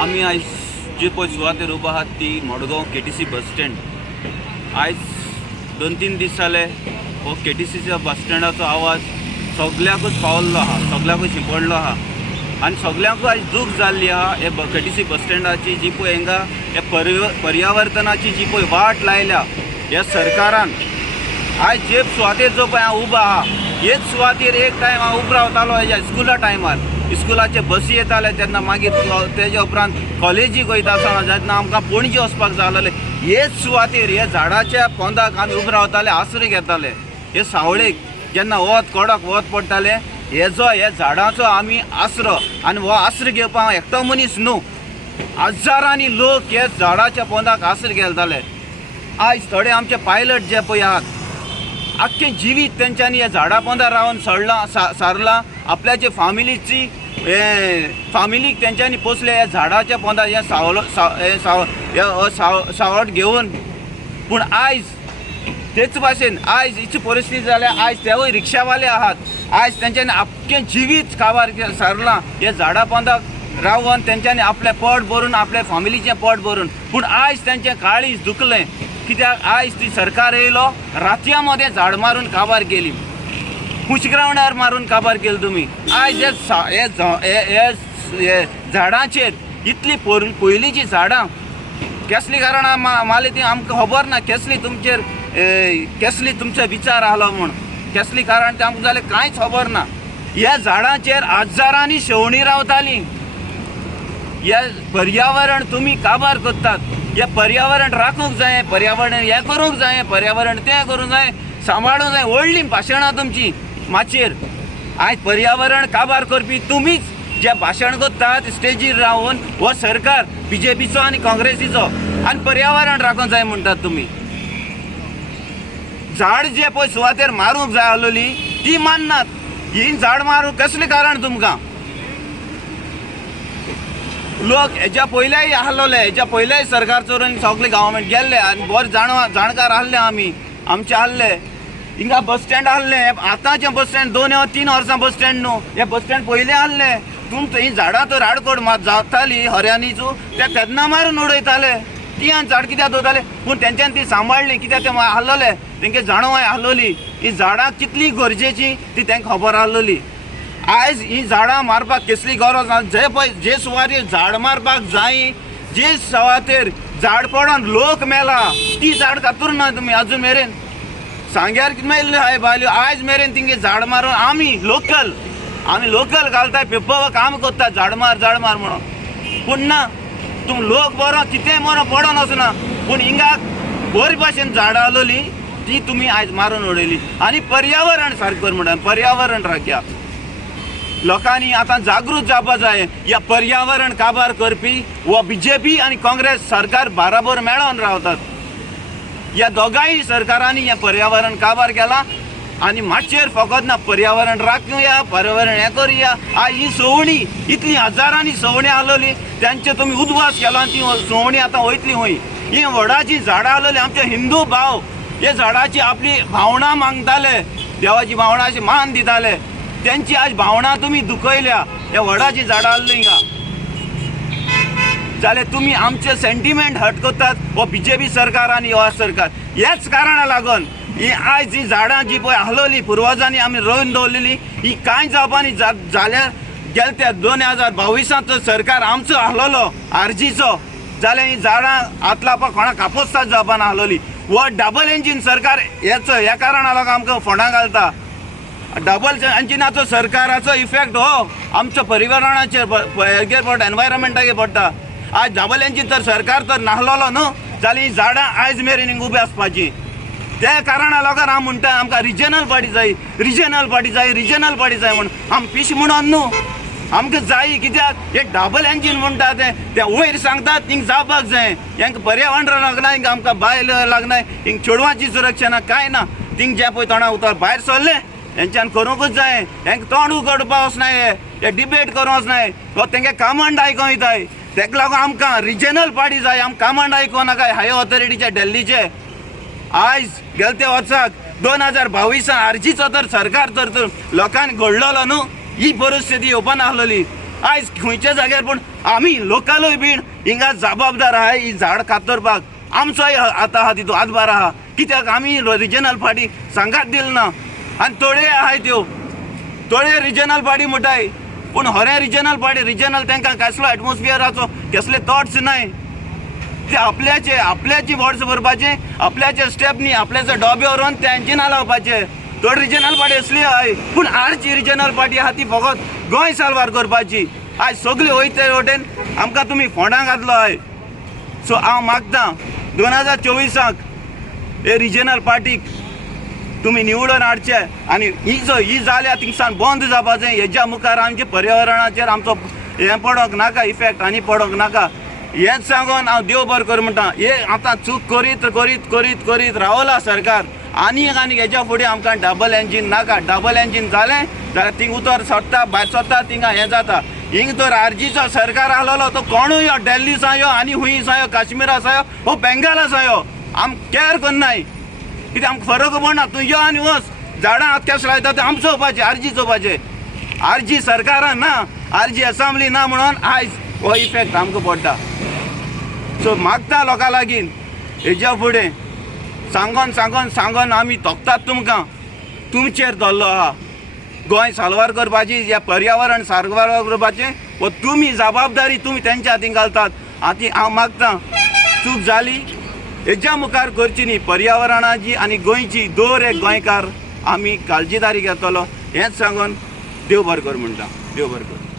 आम्ही आयज जे पळय सुवातेर उबो आहात ती मडगांव KTC बस स्टँड. आयज 2-3 दीस जाले हो KTCच्या बस स्टँडाचो आवाज सगळ्याकूच पावल्लो आहा, सगळ्याकूच शिंपडलो आहा आनी सगळ्यांकूच आयज दूख जाल्ली आहा. हे KTC बस स्टँडाची जी पळय हांगा हे पर्यावरणाची जी पळय वाट लायल्या ह्या सरकारान, आयज जे सुवातेर जो पळय हांव उबो आहा हेच सुवातेर एक टायम हांव उबो रावतालो हेज्या स्कुला टायमार. स्कुलाचे बसी येताले तेन्ना मागीर तेज्या उपरांत कॉलेजीक वयता आसतना जेन्ना आमकां पणजे वचपाक जाय आसलें हेच सुवातेर हे झाडाच्या पोंदाक आमी उबे रावताले, आसरे घेताले. हे सावळेक जेन्ना वत कडक वत पडटाले हे झाडाचो आमी आसरो, आनी हो आसरो घेवपाक हांव एकटो मनीस न्हू, हजारांनी लोक हे झाडाच्या पोंदाक आसरे घेताले. आयज थोडे आमचे पायलट जे पळय आहात आख्खें जिवीत तेंच्यांनी हे झाडा पोंदार रावन सारला. आपल्याचे फामिलीक तेंच्यांनी पोसले हे झाडाच्या पोंदार हे सावट घेवन. पूण आयज तेच भाशेन आयज हिची परिस्थिती जाल्या. आयज तेवूय रिक्षावाले आहात, आयज तेंच्यांनी आख्खें जिवीत काबार सारलां हे झाडा पोंदाक रावन तेंच्यांनी आपलें पोट भरून आपल्या फामिलीचें पोट भरून. पूण आयज तेंचें काळीज दुखलें कित्याक आयज ती सरकार येयलो रातया मध्ये झाड मारून काबार केली, कुश ग्रावंडार मारून काबार केली तुमी. आयज हे झाडांचेर इतली पयलींची झाडां कसली कारणां मारली ती आमकां खबर ना. कसली तुमचो विचार आसलो म्हूण कसली कारण ते आमकां जालें कांयच खबर ना. ह्या झाडांचेर हजारांनी शेवणीं रावतालीं. हे पर्यावरण तुमी काबार करतात. हे पर्यावरण राखूंक जाय, पर्यावरण हें करूंक जाय, पर्यावरण तें करूंक जाय, सांबाळूंक जाय. व्हडली भाशणां तुमची माचयेर. आयज पर्यावरण काबार करपी तुमीच जे भाशण करतात स्टेजीर रावन हो सरकार BJPचो आनी काँग्रेसीचो, आनी पर्यावरण राखूंक जाय म्हणटात तुमी. झाड जे पळय सुवातेर मारूंक जाय आसलोली ती माननात. ही झाड मारूंक कसलें कारण तुमकां? लोक हेच्या पयलेय आहलोले, हेच्या पयलेय सरकार चोरून सगळे गव्हर्मेंट गेल्ले आनी बरे जाणकार आहले आमचे आहले. हिंगा बस स्टँड आहले, आतांचे बस स्टँड 2-3 वर्सां बस स्टँड न्हू. हे बस स्टँड पयले आहले. ही झाडां तर राडकोड जाताली हरयाणीचो ते तेन्ना मारून उडयताले. ती झाड कित्याक दवरताले? पूण तेंच्यांनी ती सांबाळली कित्याक ते आहलोले, तेंगे जाणवाय आहलोली. ही झाडां कितली गरजेची ती तांकां खबर आहलोली. आयज ही झाडां मारपाक कसली गरज ना. जे सुवातेर झाड मारपाक जाय, जे सुवातेर झाड पडोन लोक मेला ती झाड कातूर ना तुमी अजून मेरेन. सांग्यार मेल्ल्यो हाय बायल्यो आयज मेरेन तिंगे झाड मारून आमी लोकल घालताय पेपर काम कोत्ता झाड मार म्हणून. पूण ना तुम लोक बरो कितेंय बरो पडोन वचना. पूण हिंगा बरे भाशेन झाडां आसलोली ती तुमी आयज मारून उडयली. आनी पर्यावरण सारकें म्हणटा पर्यावरण राखया. लोकांनी आतां जागृत जावपा जाय. ह्या पर्यावरण काबार करपी व BJP आनी काँग्रेस सरकार बराबर मेळोन रावतात. ह्या दोगांय सरकारांनी हें पर्यावरण काबार केलां आनी मातशेर फकत ना पर्यावरण राखुया, पर्यावरण हें करुया. आयज ही सवणी इतली हजारांनी सवणी आसलोली तेंचे तुमी उद्वास केला आनी ती सवणी आतां वयतली खंय? ही व्हडाची झाडां आसलोली आमचे हिंदू भाव हे झाडाची आपली भावना मागताले, देवाची भावना अशी मान दिताले. त्यांची आज भावना तुम्ही दुखयल्या. ह्या व्हडाची झाडां आसलीं हिंगा जाल्यार तुमी आमचे सेंटिमेंट हट करतात. हो BJP सरकार आनी हो सरकार हेच कारणां लागून ही आयज ही झाडां जी पळय आसलोली पुर्वजांनी आमी रोवन दवरलेली ही कांय जावपानी जाल्यार गेले त्या 2022 सरकार आमचो आसलोलो RGचो जाल्यार ही झाडां आतलापाक कोणा कापोस्ताद जावपाना आसलोली. हो डबल इंजीन सरकार ह्या कारणां लागून आमकां फोंडां घालता. डबल इंजिनाचो सरकाराचो इफेक्ट हो आमच्या पर्यावरणाचेर पडटा, एनवायरमेंटाचेर पडटा. आज डबल इंजीन तर सरकार तर नासलोलो न्हू जाल्यार ही झाडां आयज मेरेन हिंगा उबी आसपाची. त्या कारणां लागून हांव म्हणटा आमकां रिजनल पार्टी जाय म्हूण. आम पीश म्हणून न्हू आमकां जाय कित्याक हे डबल इंजीन म्हणटा ते वयर सांगतात थिंग जावपाक जाय. हेंकां पर्यावरण लागना, हिंगा आमकां बायल लागना, हिंग चेडवांची सुरक्षा ना कांय ना. थिंग जे पळय तोंडा उतर भायर सरले हेंच्यान करूंकूच जाय. हेंकां तोंड उगडपा वचनाय, हे डिबेट करूं वचनाय. हो तेंगे कामांड आयकों येताय. तेका लागून आमकां रिजनल पार्टी जाय. आमकां कामांड आयकों नाका हायर ऑथॉरिटीचे दिल्लीचे. आयज गेले त्या वर्साक 2022 RGचो तर सरकार तर लोकांनी घडलोलो न्हू. ही परिस्थिती येवपा नासलोली. आयज खंयच्या जाग्यार पूण आमी लोकलूय बीन हिंगा जबाबदार आहाय ही झाड कातरपाक आमचोय आतां आहा तितून हातभार आहा कित्याक आमी रिजनल पार्टी सांगात दिल ना आनी थोडे आहाय त्यो थोडे रिजनल पार्टी म्हणटाय पूण खरें रिजनल पार्टी रिजनल तांकां कसलो एटमॉस्फियराचो कसले थॉट्स नाय ते आपल्याची वॉर्ड्स भरपाचे आपल्याचे स्टेपनी आपल्याचे डोबे व्हरून तेंची ना लावपाचे थोडी रिजनल पार्टी असली आहाय पूण आरची रिजनल पार्टी आहा ती फकत गोंय साल्वार करपाची आयज सगळी वयते वटेन आमकां तुमी फोंडां घातलो आहाय सो हांव मागतां 2024 हे रिजनल पार्टीक तुमी निवडून हाडचे आनी ही जाल्या थिंगसान बंद जावपाचें हेज्या मुखार आमच्या पर्यावरणाचेर आमचो हें पडोंक नाका इफेक्ट आनी पडोंक नाका हेंच सांगून हांव देव बरें कर म्हणटा हे आतां चूक करीत करीत करीत करीत रावला सरकार आनी हेज्या फुडें आमकां डबल इंजीन नाका डबल इंजीन जालें जाल्यार थिंग उतर सोडटा भायर सोदता थिंगा हें जाता हिंग तर आरजीचो सरकार आसलोलो तो कोणूय यो दिल्ली सायो आनी हुंय सायो काश्मीरा सायो हो बेंगाला सायो आम केअर करनाय कित्याक आमकां फरक पडना तूं यो आनी वच झाडां आतां केस लायता तें आमचो चोवपाचें आरजी चोवपाचें आरजी सरकारान ना आरजी असेंब्ली ना म्हणून आयज हो इफेक्ट आमकां पडटा सो मागता लोकां लागीं हेज्या फुडें सांगोन सांगोन सांगोन आमी तोखतात तुमकां तुमचेर धरलो आहा गोंय साल्वार करपाची या पर्यावरण साल्वार करपाचें व तुमी जबाबदारी तुमी तेंच्या हातीन घालतात आती हांव मागतां चूक जाली हेज्या मुखार करची न्ही पर्यावरणाची आनी गोंयची दर एक गोंयकार आमी काळजीदारी घेतलो हेंच सांगून देव बरें कर म्हणटा देव बरें कर